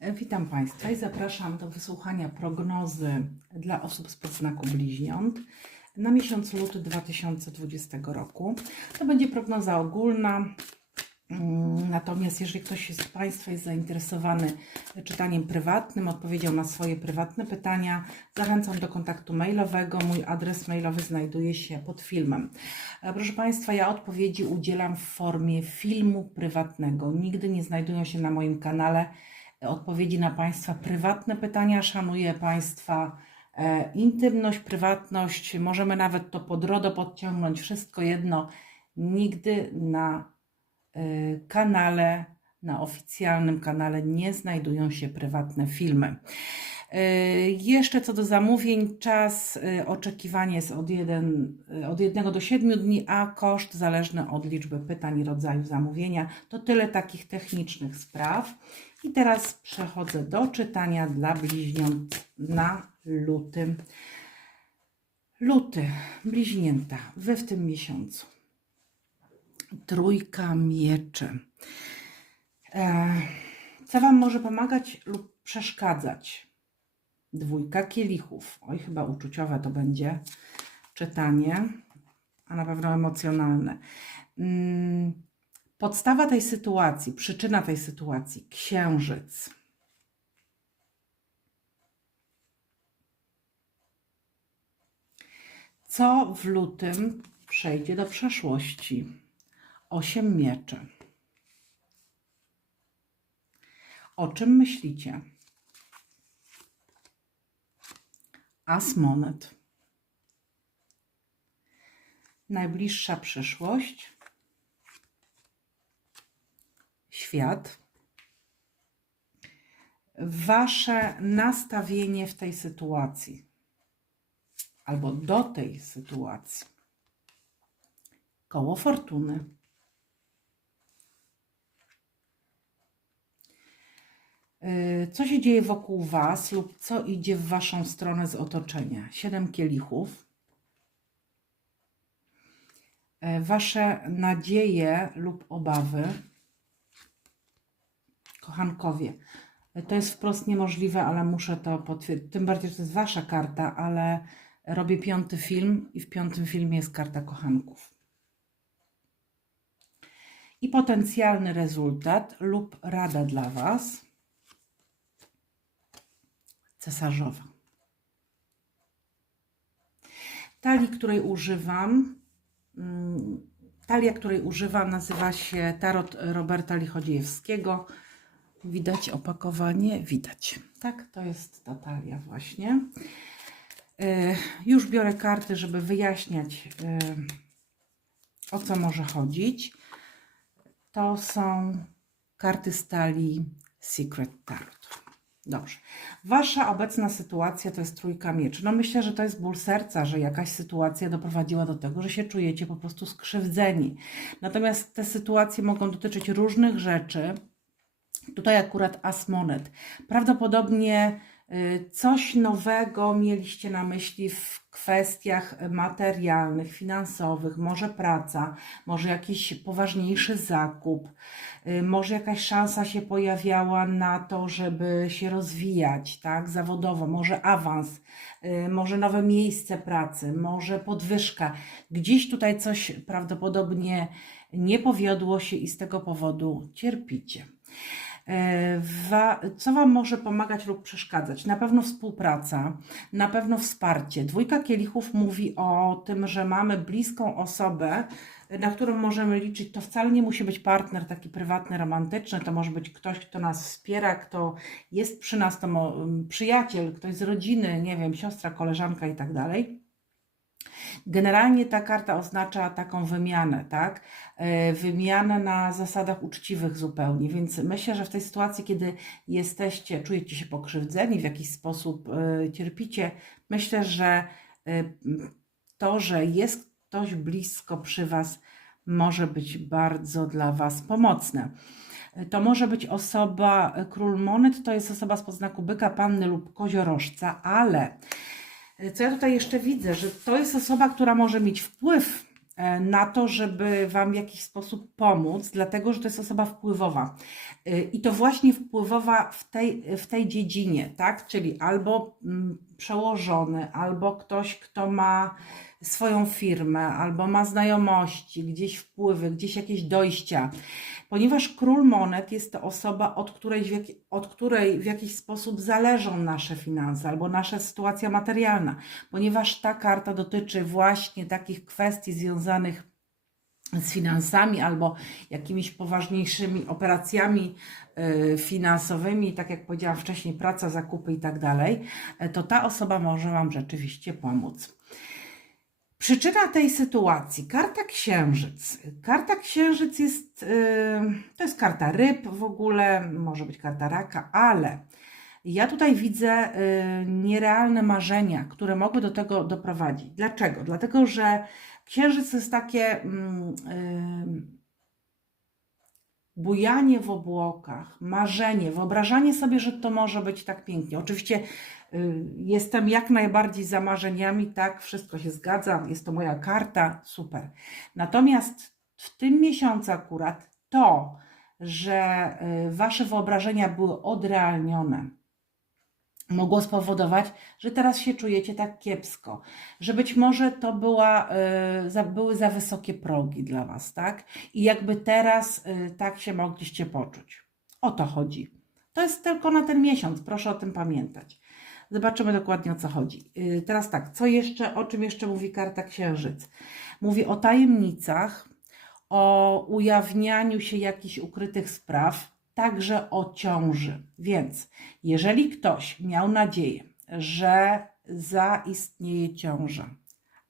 Witam Państwa i zapraszam do wysłuchania prognozy dla osób z podznaku bliźniąt na miesiąc luty 2020 roku. To będzie prognoza ogólna. Mm, Natomiast jeżeli ktoś z Państwa jest zainteresowany czytaniem prywatnym, odpowiedzią na swoje prywatne pytania, zachęcam do kontaktu mailowego. Mój adres mailowy znajduje się pod filmem. E, Proszę Państwa, ja odpowiedzi udzielam w formie filmu prywatnego. Nigdy nie znajdują się na moim kanale odpowiedzi na Państwa prywatne pytania. Szanuję Państwa e, intymność, prywatność. Możemy nawet to pod RODO podciągnąć. Wszystko jedno. Nigdy na e, kanale, na oficjalnym kanale nie znajdują się prywatne filmy. E, Jeszcze co do zamówień, czas oczekiwania jest od, jeden, e, od 1 do 7 dni, a koszt zależny od liczby pytań i rodzaju zamówienia. To tyle takich technicznych spraw. I teraz przechodzę do czytania dla bliźniąt na luty. Luty, bliźnięta, wy w tym miesiącu. Trójka mieczy. E, co Wam może pomagać lub przeszkadzać? Dwójka kielichów. Oj, chyba uczuciowe to będzie czytanie, a na pewno emocjonalne. Mm, Podstawa tej sytuacji, przyczyna tej sytuacji, księżyc. Co w lutym przejdzie do przeszłości? Osiem mieczy. O czym myślicie? As monet. Najbliższa przyszłość. Świat. Wasze nastawienie w tej sytuacji albo do tej sytuacji. Koło fortuny. Yy, Co się dzieje wokół Was lub co idzie w Waszą stronę z otoczenia? Siedem kielichów. Yy, Wasze nadzieje lub obawy. Kochankowie. To jest wprost niemożliwe, ale muszę to potwierdzić. Tym bardziej, że to jest Wasza karta, ale robię piąty film i w piątym filmie jest karta kochanków. I potencjalny rezultat lub rada dla Was cesarzowa. Talii, której używam, mm, talia, której używam, nazywa się Tarot Roberta Lichodziejewskiego. Widać opakowanie? Widać. Tak, to jest ta talia właśnie. E, Już biorę karty, żeby wyjaśniać, e, o co może chodzić. To są karty stali Secret Tarot. Dobrze. Wasza obecna sytuacja to jest trójka mieczy. No myślę, że to jest ból serca, że jakaś sytuacja doprowadziła do tego, że się czujecie po prostu skrzywdzeni. Natomiast te sytuacje mogą dotyczyć różnych rzeczy. Tutaj akurat as monet. Prawdopodobnie y, coś nowego mieliście na myśli w kwestiach materialnych, finansowych, może praca, może jakiś poważniejszy zakup, y, może jakaś szansa się pojawiała na to, żeby się rozwijać, tak, zawodowo, może awans, y, może nowe miejsce pracy, może podwyżka. Gdzieś tutaj coś prawdopodobnie nie powiodło się i z tego powodu cierpicie. Co Wam może pomagać lub przeszkadzać? Na pewno współpraca, na pewno wsparcie. Dwójka kielichów mówi o tym, że mamy bliską osobę, na którą możemy liczyć. To wcale nie musi być partner taki prywatny, romantyczny, to może być ktoś, kto nas wspiera, kto jest przy nas, to przyjaciel, ktoś z rodziny, nie wiem, siostra, koleżanka i tak dalej. Generalnie ta karta oznacza taką wymianę, tak? E, Wymianę na zasadach uczciwych zupełnie, więc myślę, że w tej sytuacji, kiedy jesteście, czujecie się pokrzywdzeni, w jakiś sposób e, cierpicie, myślę, że e, to, że jest ktoś blisko przy Was, może być bardzo dla Was pomocne. To może być osoba, król monet to jest osoba z podznaku byka, panny lub koziorożca, ale co ja tutaj jeszcze widzę, że to jest osoba, która może mieć wpływ e, na to, żeby Wam w jakiś sposób pomóc, dlatego że to jest osoba wpływowa. E, I to właśnie wpływowa w tej, w tej dziedzinie, tak? Czyli albo mm, przełożony, albo ktoś, kto ma swoją firmę, albo ma znajomości, gdzieś wpływy, gdzieś jakieś dojścia. Ponieważ król monet jest to osoba, od której, od której w jakiś sposób zależą nasze finanse albo nasza sytuacja materialna, ponieważ ta karta dotyczy właśnie takich kwestii związanych z finansami albo jakimiś poważniejszymi operacjami y, finansowymi, tak jak powiedziałam wcześniej, praca, zakupy i tak dalej, to ta osoba może Wam rzeczywiście pomóc. Przyczyna tej sytuacji, karta księżyc. Karta księżyc jest, yy, to jest karta ryb w ogóle, może być karta raka, ale ja tutaj widzę yy, nierealne marzenia, które mogły do tego doprowadzić. Dlaczego? Dlatego, że księżyc jest takie yy, bujanie w obłokach, marzenie, wyobrażanie sobie, że to może być tak pięknie. Oczywiście y, jestem jak najbardziej za marzeniami, tak, wszystko się zgadza, jest to moja karta, super. Natomiast w tym miesiącu akurat to, że y, wasze wyobrażenia były odrealnione, mogło spowodować, że teraz się czujecie tak kiepsko, że być może to była, y, za, były za wysokie progi dla Was, tak? I jakby teraz y, tak się mogliście poczuć. O to chodzi. To jest tylko na ten miesiąc, proszę o tym pamiętać. Zobaczymy dokładnie o co chodzi. Y, teraz tak, co jeszcze, o czym jeszcze mówi karta Księżyc? Mówi o tajemnicach, o ujawnianiu się jakichś ukrytych spraw, także o ciąży. Więc jeżeli ktoś miał nadzieję, że zaistnieje ciąża,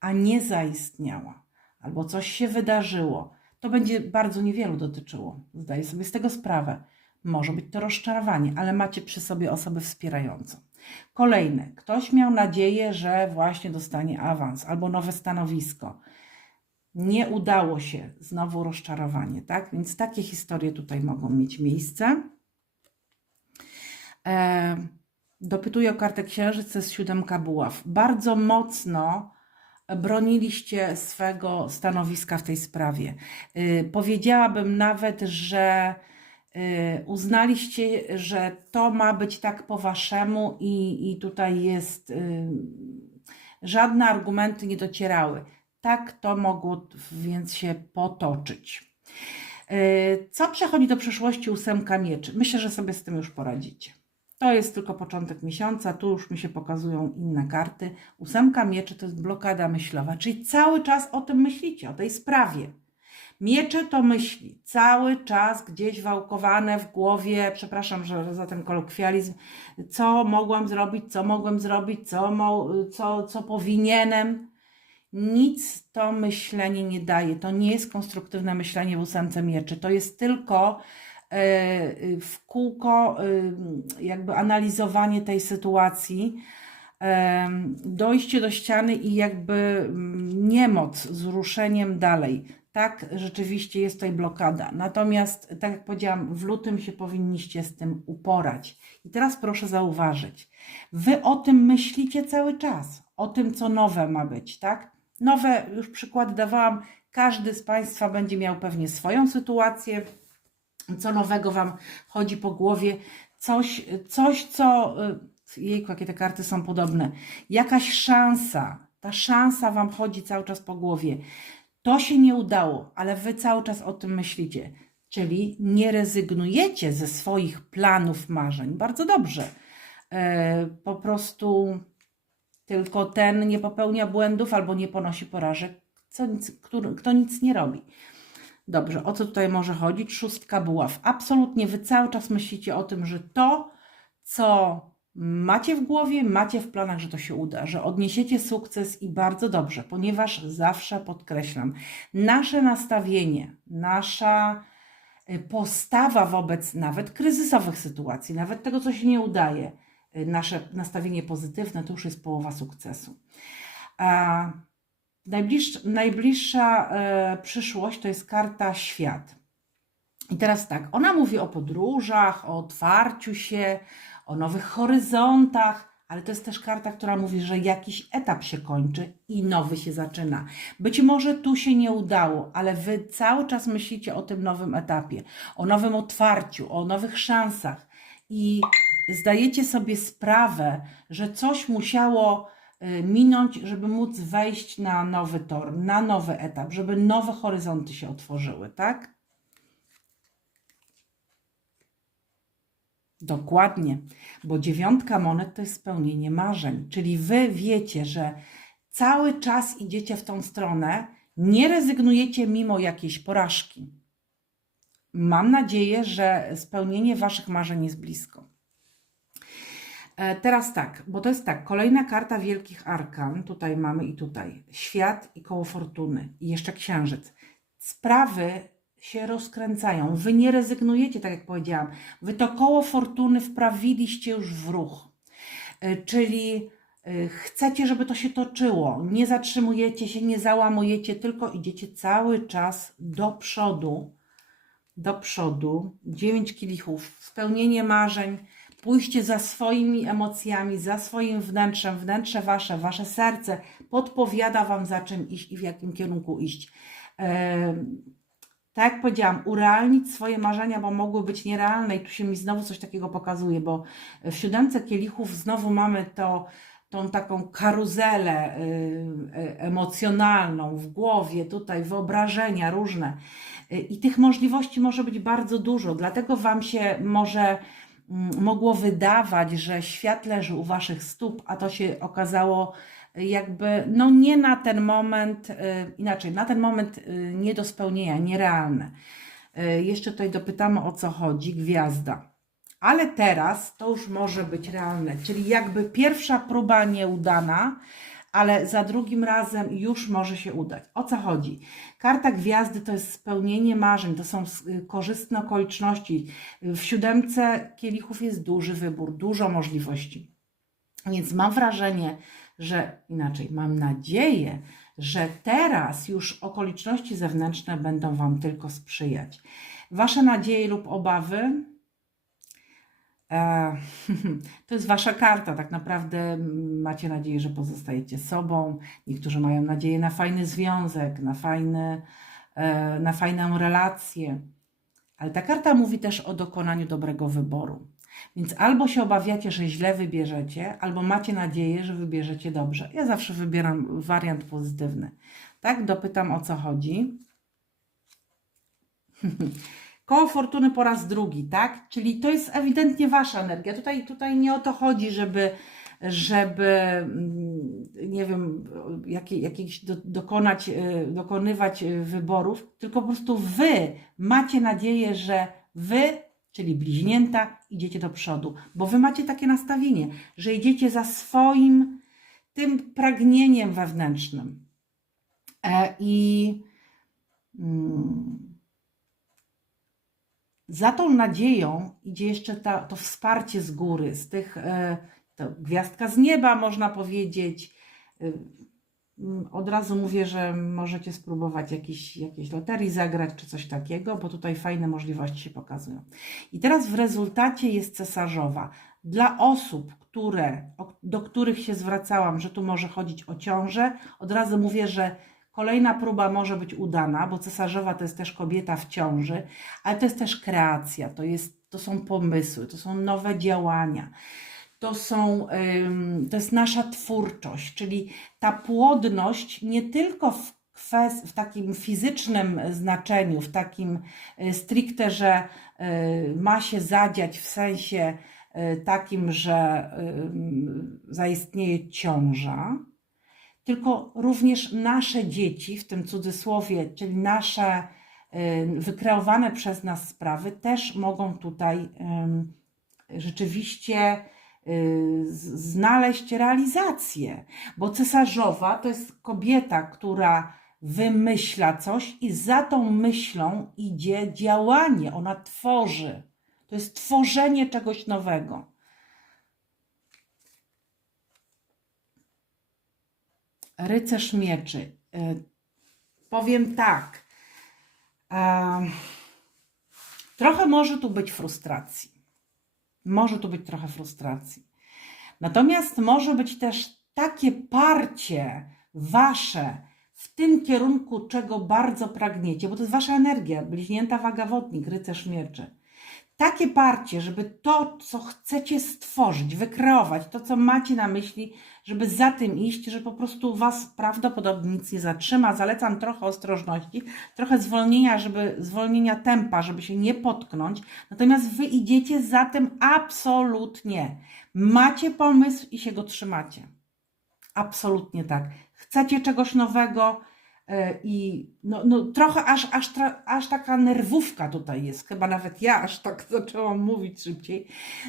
a nie zaistniała, albo coś się wydarzyło, to będzie bardzo niewielu dotyczyło. Zdaję sobie z tego sprawę. Może być to rozczarowanie, ale macie przy sobie osobę wspierającą. Kolejne. Ktoś miał nadzieję, że właśnie dostanie awans albo nowe stanowisko nie udało się, znowu rozczarowanie, tak? Więc takie historie tutaj mogą mieć miejsce. E, dopytuję o kartę księżyc, to jest siódemka buław. Bardzo mocno broniliście swego stanowiska w tej sprawie. E, powiedziałabym nawet, że e, uznaliście, że to ma być tak po waszemu i, i tutaj jest, e, żadne argumenty nie docierały tak to mogło więc się potoczyć. E, co przechodzi do przyszłości ósemka mieczy? Myślę, że sobie z tym już poradzicie. To jest tylko początek miesiąca, tu już mi się pokazują inne karty. Ósemka mieczy to jest blokada myślowa, czyli cały czas o tym myślicie, o tej sprawie. Miecze to myśli, cały czas gdzieś wałkowane w głowie, przepraszam że za ten kolokwializm, co mogłam zrobić, co mogłem zrobić, co, co, co powinienem. Nic to myślenie nie daje. To nie jest konstruktywne myślenie w ósemce mieczy. To jest tylko e, w kółko e, jakby analizowanie tej sytuacji, e, dojście do ściany i jakby mm, niemoc z ruszeniem dalej. Tak, rzeczywiście jest tutaj blokada. Natomiast, tak jak powiedziałam, w lutym się powinniście z tym uporać. I teraz proszę zauważyć, wy o tym myślicie cały czas, o tym, co nowe ma być, tak? Nowe już przykłady dawałam. Każdy z Państwa będzie miał pewnie swoją sytuację, co nowego Wam chodzi po głowie, coś, coś co. Y, jejku, jakie te karty są podobne. Jakaś szansa, ta szansa Wam chodzi cały czas po głowie. To się nie udało, ale Wy cały czas o tym myślicie. Czyli nie rezygnujecie ze swoich planów, marzeń. Bardzo dobrze. E, po prostu tylko ten nie popełnia błędów albo nie ponosi porażek, co nic, który, kto nic nie robi. Dobrze, o co tutaj może chodzić? Szóstka buław. Absolutnie wy cały czas myślicie o tym, że to, co macie w głowie, macie w planach, że to się uda, że odniesiecie sukces i bardzo dobrze, ponieważ zawsze podkreślam, nasze nastawienie, nasza y, postawa wobec nawet kryzysowych sytuacji, nawet tego, co się nie udaje, nasze nastawienie pozytywne, to już jest połowa sukcesu. A najbliższa, najbliższa e, przyszłość to jest karta świat. I teraz tak, ona mówi o podróżach, o otwarciu się, o nowych horyzontach, ale to jest też karta, która mówi, że jakiś etap się kończy i nowy się zaczyna. Być może tu się nie udało, ale wy cały czas myślicie o tym nowym etapie, o nowym otwarciu, o nowych szansach i zdajecie sobie sprawę, że coś musiało y, minąć, żeby móc wejść na nowy tor, na nowy etap, żeby nowe horyzonty się otworzyły, tak? Dokładnie, bo dziewiątka monet to jest spełnienie marzeń, czyli wy wiecie, że cały czas idziecie w tą stronę, nie rezygnujecie mimo jakiejś porażki. Mam nadzieję, że spełnienie waszych marzeń jest blisko. E, Teraz tak, bo to jest tak, kolejna karta wielkich arkan, tutaj mamy i tutaj, świat i koło fortuny i jeszcze księżyc. Sprawy się rozkręcają, wy nie rezygnujecie, tak jak powiedziałam, wy to koło fortuny wprawiliście już w ruch, E, czyli e, chcecie, żeby to się toczyło, nie zatrzymujecie się, nie załamujecie, tylko idziecie cały czas do przodu, do przodu, dziewięć kielichów, spełnienie marzeń, pójście za swoimi emocjami, za swoim wnętrzem, wnętrze wasze, wasze serce podpowiada wam za czym iść i w jakim kierunku iść. Tak jak powiedziałam, urealnić swoje marzenia, bo mogły być nierealne i tu się mi znowu coś takiego pokazuje, bo w siódemce kielichów znowu mamy to, tą taką karuzelę y, y, emocjonalną w głowie, tutaj wyobrażenia różne. Y, I tych możliwości może być bardzo dużo, dlatego Wam się może mogło wydawać, że świat leży u Waszych stóp, a to się okazało jakby, no nie na ten moment, y, inaczej, na ten moment y, nie do spełnienia, nierealne. Y, Jeszcze tutaj dopytamy o co chodzi, gwiazda. Ale teraz to już może być realne, czyli jakby pierwsza próba nieudana, ale za drugim razem już może się udać. O co chodzi? Karta gwiazdy to jest spełnienie marzeń, to są y, korzystne okoliczności. W siódemce kielichów jest duży wybór, dużo możliwości. Więc mam wrażenie, że inaczej, mam nadzieję, że teraz już okoliczności zewnętrzne będą Wam tylko sprzyjać. Wasze nadzieje lub obawy To jest wasza karta. Tak naprawdę macie nadzieję, że pozostajecie sobą. Niektórzy mają nadzieję na fajny związek, na, fajny, e, na fajną relację. Ale ta karta mówi też o dokonaniu dobrego wyboru. Więc albo się obawiacie, że źle wybierzecie, albo macie nadzieję, że wybierzecie dobrze. Ja zawsze wybieram wariant pozytywny. Tak, dopytam o co chodzi. Koło fortuny po raz drugi, tak? Czyli to jest ewidentnie wasza energia. Tutaj, tutaj nie o to chodzi, żeby, żeby mm, nie wiem, jakie, jakichś do, dokonać, e, dokonywać e, wyborów, tylko po prostu wy macie nadzieję, że wy, czyli bliźnięta, idziecie do przodu, bo wy macie takie nastawienie, że idziecie za swoim tym pragnieniem wewnętrznym. E, I mm, za tą nadzieją idzie jeszcze ta, to wsparcie z góry, z tych, e, to gwiazdka z nieba, można powiedzieć. E, Od razu mówię, że możecie spróbować jakiś, jakiejś loterii zagrać czy coś takiego, bo tutaj fajne możliwości się pokazują. I teraz w rezultacie jest cesarzowa. Dla osób, które, do których się zwracałam, że tu może chodzić o ciążę, od razu mówię, że kolejna próba może być udana, bo cesarzowa to jest też kobieta w ciąży, ale to jest też kreacja, to, jest, to są pomysły, to są nowe działania. To, są, to jest nasza twórczość, czyli ta płodność nie tylko w, w takim fizycznym znaczeniu, w takim y, stricte, że y, ma się zadziać w sensie y, takim, że zaistnieje ciąża, tylko również nasze dzieci, w tym cudzysłowie, czyli nasze y, wykreowane przez nas sprawy, też mogą tutaj rzeczywiście y, znaleźć realizację. Bo cesarzowa to jest kobieta, która wymyśla coś i za tą myślą idzie działanie, ona tworzy. To jest tworzenie czegoś nowego. Rycerz mieczy. Y, Powiem tak. em, Trochę może tu być frustracji. Może tu być trochę frustracji. Natomiast może być też takie parcie wasze w tym kierunku, czego bardzo pragniecie, bo to jest wasza energia, bliźnięta waga wodnik, rycerz mieczy. Takie parcie, żeby to, co chcecie stworzyć, wykreować, to, co macie na myśli, żeby za tym iść, że po prostu was prawdopodobnie nic nie zatrzyma. Zalecam trochę ostrożności, trochę zwolnienia, żeby zwolnienia tempa, żeby się nie potknąć. Natomiast wy idziecie za tym absolutnie. Macie pomysł i się go trzymacie. Absolutnie tak. Chcecie czegoś nowego i no, no trochę aż, aż, aż taka nerwówka tutaj jest. Chyba nawet ja aż tak zaczęłam mówić szybciej.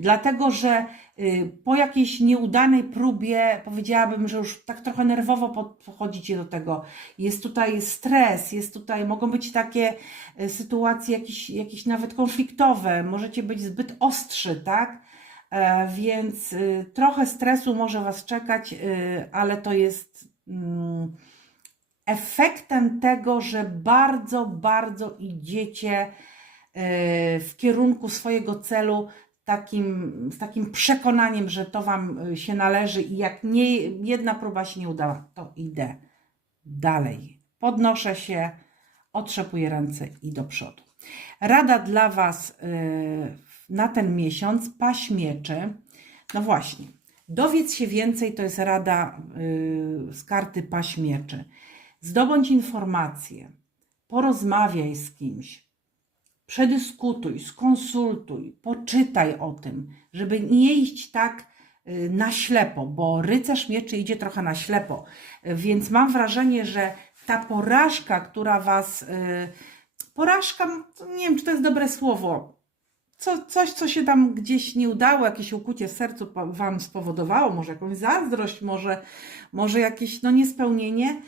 Dlatego, że y, po jakiejś nieudanej próbie powiedziałabym, że już tak trochę nerwowo pod- podchodzicie do tego. Jest tutaj stres, jest tutaj, mogą być takie y, sytuacje jakieś, jakieś nawet konfliktowe, możecie być zbyt ostrzy, tak? E, Więc y, trochę stresu może Was czekać, y, ale to jest mm, efektem tego, że bardzo, bardzo idziecie y, w kierunku swojego celu takim, z takim przekonaniem, że to Wam y, się należy i jak nie, jedna próba się nie udała, to idę dalej. Podnoszę się, otrzepuję ręce i do przodu. Rada dla Was y, na ten miesiąc, paść mieczy. No właśnie, dowiedz się więcej, to jest rada z karty paść mieczy. Zdobądź informacje, porozmawiaj z kimś, przedyskutuj, skonsultuj, poczytaj o tym, żeby nie iść tak y, na ślepo, bo rycerz mieczy idzie trochę na ślepo. Więc mam wrażenie, że ta porażka, która was. y, Porażka, nie wiem, czy to jest dobre słowo. Co, coś, co się tam gdzieś nie udało, jakieś ukucie w sercu wam spowodowało, może jakąś zazdrość, może, może jakieś no, niespełnienie,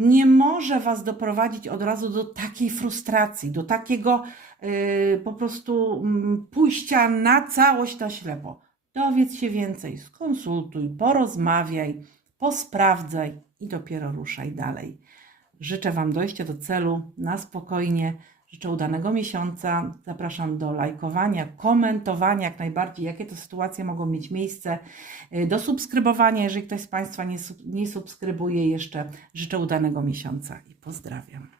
nie może was doprowadzić od razu do takiej frustracji, do takiego yy, po prostu mm, pójścia na całość na ślepo. Dowiedz się więcej, skonsultuj, porozmawiaj, posprawdzaj i dopiero ruszaj dalej. Życzę Wam dojścia do celu na spokojnie. Życzę udanego miesiąca. Zapraszam do lajkowania, komentowania jak najbardziej, jakie to sytuacje mogą mieć miejsce, y, do subskrybowania, jeżeli ktoś z Państwa nie, nie subskrybuje jeszcze. Życzę udanego miesiąca i pozdrawiam.